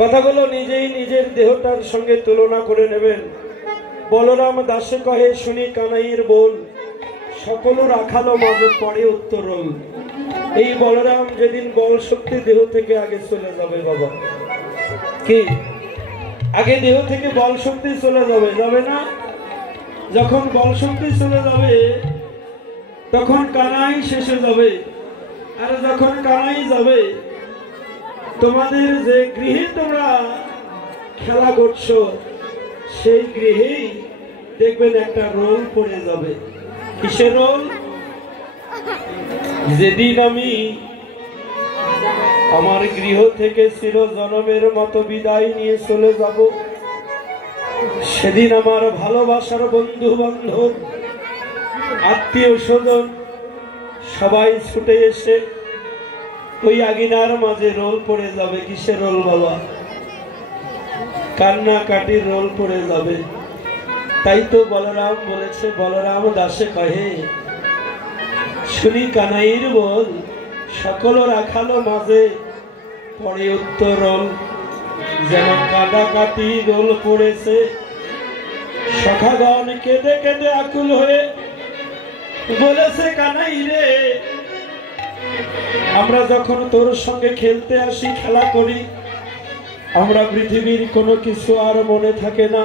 কথাগুলো নিজেই নিজের দেহটার সঙ্গে তুলনা করে নেবেন। বলরাম দাসে কহে শুনি কানাইয়ের বল, সকল রাখালো মাঝে পড়ে উত্তরল। এই বলরাম যেদিন বল শক্তি দেহ থেকে আগে চলে যাবে বাবা, কি আগে দেহ থেকে বল শক্তি চলে যাবে, যাবে না? যখন বল শক্তি চলে যাবে তখন কানাই শেষে যাবে। আর যখন কানাই যাবে তোমাদের যে গৃহে তোমরা খেলা করছো সেই গৃহেই দেখবেন একটা রোল পড়ে যাবে। কিসের রোল? যেদিন আমি আমার গৃহ থেকে চির জনমের মতো বিদায় নিয়ে চলে যাব, সেদিন আমার ভালোবাসার বন্ধু বান্ধব আত্মীয় স্বজন সবাই ছুটে এসে ওই আঙিনার মাঝে রোল পড়ে যাবে। কিসের রোল বাবা? কান্নাকাটির রোল পড়ে যাবে। তাই তো বলরাম বলেছে, বলরাম দাসে কহে শুনি কানাইয়ের বল, সকল রাখালো মাঝে পড়ে উত্তরল। যেন কাদাকাটি রোল পড়েছে, সখাগণ কেঁদে কেঁদে আকুল হয়ে বলেছে কানাই রে, আমরা যখন তোর সঙ্গে খেলতে আসি, খেলা করি, আমরা পৃথিবীর কোনো কিছু আর মনে থাকে না।